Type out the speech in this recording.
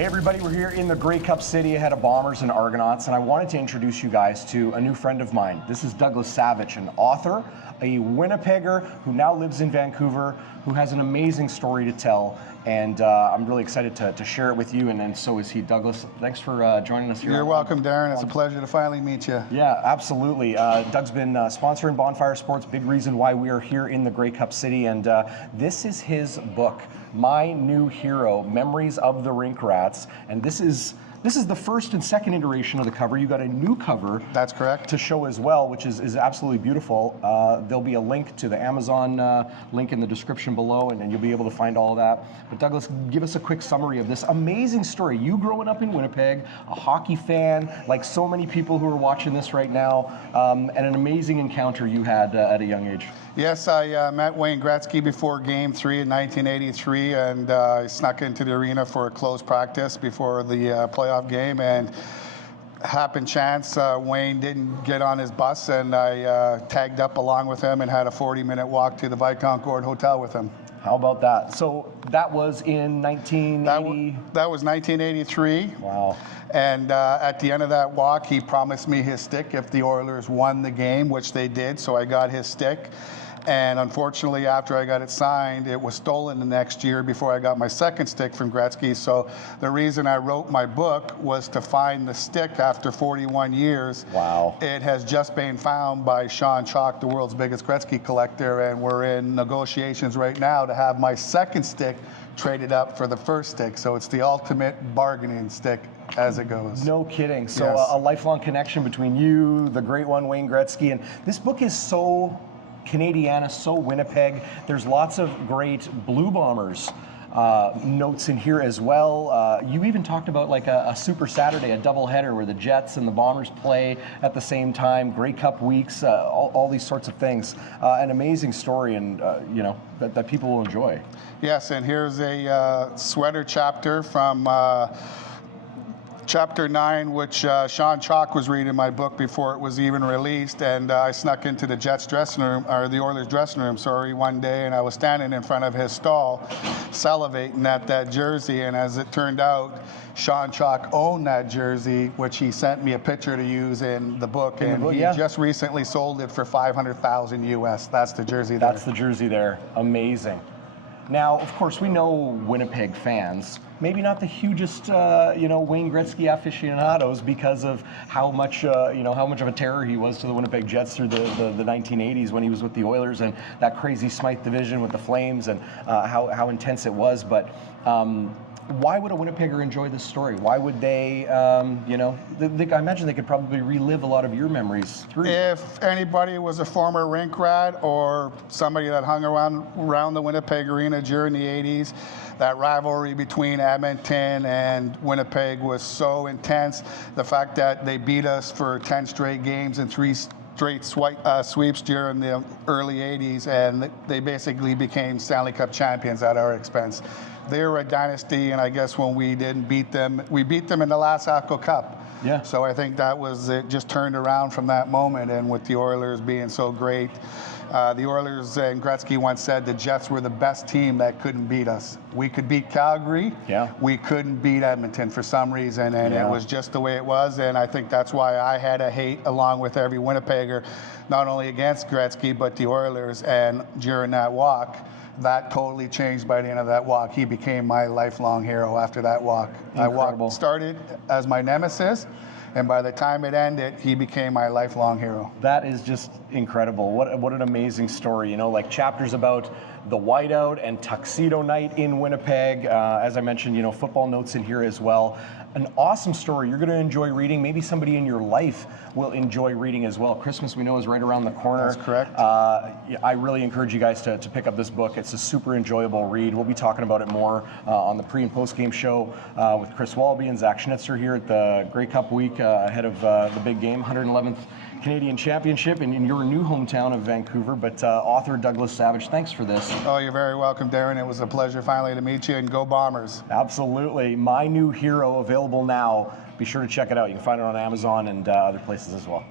Hey everybody, we're here in the Grey Cup City ahead of Bombers and Argonauts, and I wanted to introduce you guys to a new friend of mine. This is Douglas Savage, an author, a Winnipegger who now lives in Vancouver, who has an amazing story to tell, and I'm really excited to share it with you, and so is he. Douglas, thanks for joining us here. You're welcome, Darrin. It's a pleasure to finally meet you. Yeah, absolutely. Doug's been sponsoring Bonfire Sports, big reason why we are here in the Grey Cup City, and this is his book, My New Hero, Memories of the Rink Rats, and this is the first and second iteration of the cover. You got a new cover. That's correct. To show as well, which is absolutely beautiful. There'll be a link to the Amazon link in the description below, and you'll be able to find all of that. But Douglas, give us a quick summary of this amazing story. You growing up in Winnipeg, a hockey fan, like so many people who are watching this right now, and an amazing encounter you had at a young age. Yes, I met Wayne Gretzky before Game 3 in 1983, and I snuck into the arena for a close practice before the playoff game, and happened chance, Wayne didn't get on his bus, and I tagged up along with him and had a 40-minute walk to the Viscount Gord Hotel with him. How about that? So that was in 1980? That was 1983. Wow. And at the end of that walk, he promised me his stick if the Oilers won the game, which they did, so I got his stick. And unfortunately, after I got it signed, it was stolen the next year before I got my second stick from Gretzky. So the reason I wrote my book was to find the stick after 41 years. Wow. It has just been found by Sean Chalk, the world's biggest Gretzky collector, and we're in negotiations right now to have my second stick traded up for the first stick. So it's the ultimate bargaining stick as it goes. No kidding. So yes. A lifelong connection between you, the great one, Wayne Gretzky, and this book is so Canadiana, so Winnipeg. There's lots of great Blue Bombers notes in here as well. You even talked about like a Super Saturday, a doubleheader where the Jets and the Bombers play at the same time, Grey Cup weeks, all these sorts of things. An amazing story, and you know, that people will enjoy. Yes, and here's a sweater chapter from Chapter 9, which Sean Chalk was reading my book before it was even released, and I snuck into the Jets dressing room, or the Oilers dressing room, sorry, one day, and I was standing in front of his stall, salivating at that jersey, and as it turned out, Sean Chalk owned that jersey, which he sent me a picture to use in the book, and he just recently sold it for $500,000 US. That's the jersey there. That's the jersey there. Amazing. Now, of course, we know Winnipeg fans, maybe not the hugest, Wayne Gretzky aficionados because of how much of a terror he was to the Winnipeg Jets through the 1980s when he was with the Oilers and that crazy Smythe division with the Flames and how intense it was. But why would a Winnipegger enjoy this story? Why would they, I imagine they could probably relive a lot of your memories through. If anybody was a former rink rat or somebody that hung around the Winnipeg arena during the 80s, that rivalry between Edmonton and Winnipeg was so intense. The fact that they beat us for 10 straight games and 3 straight sweeps during the early 80s, and they basically became Stanley Cup champions at our expense. They were a dynasty, and I guess when we didn't beat them, we beat them in the last AFCO Cup. Yeah. So I think that was it. Just turned around from that moment, and with the Oilers being so great, the Oilers and Gretzky once said the Jets were the best team that couldn't beat us. We could beat Calgary. Yeah. We couldn't beat Edmonton for some reason, and it was just the way it was. And I think that's why I had a hate along with every Winnipegger, not only against Gretzky but the Oilers. And during that walk, that totally changed by the end of that walk. He became my lifelong hero after that walk. Incredible. Started as my nemesis, and by the time it ended, he became my lifelong hero. That is just incredible. What an amazing story. You know, like chapters about the whiteout and tuxedo night in Winnipeg. As I mentioned, football notes in here as well. An awesome story you're going to enjoy reading. Maybe somebody in your life will enjoy reading as well. Christmas, we know, is right around the corner. That's correct. I really encourage you guys to pick up this book. It's a super enjoyable read. We'll be talking about it more on the pre- and post-game show with Chris Wallaby and Zach Schnitzer here at the Grey Cup week ahead of the big game, 111th Canadian Championship in your new hometown of Vancouver. But author Douglas Savage, thanks for this. Oh, you're very welcome, Darrin. It was a pleasure finally to meet you, and go Bombers. Absolutely. My New Hero, available now. Be sure to check it out. You can find it on Amazon and other places as well.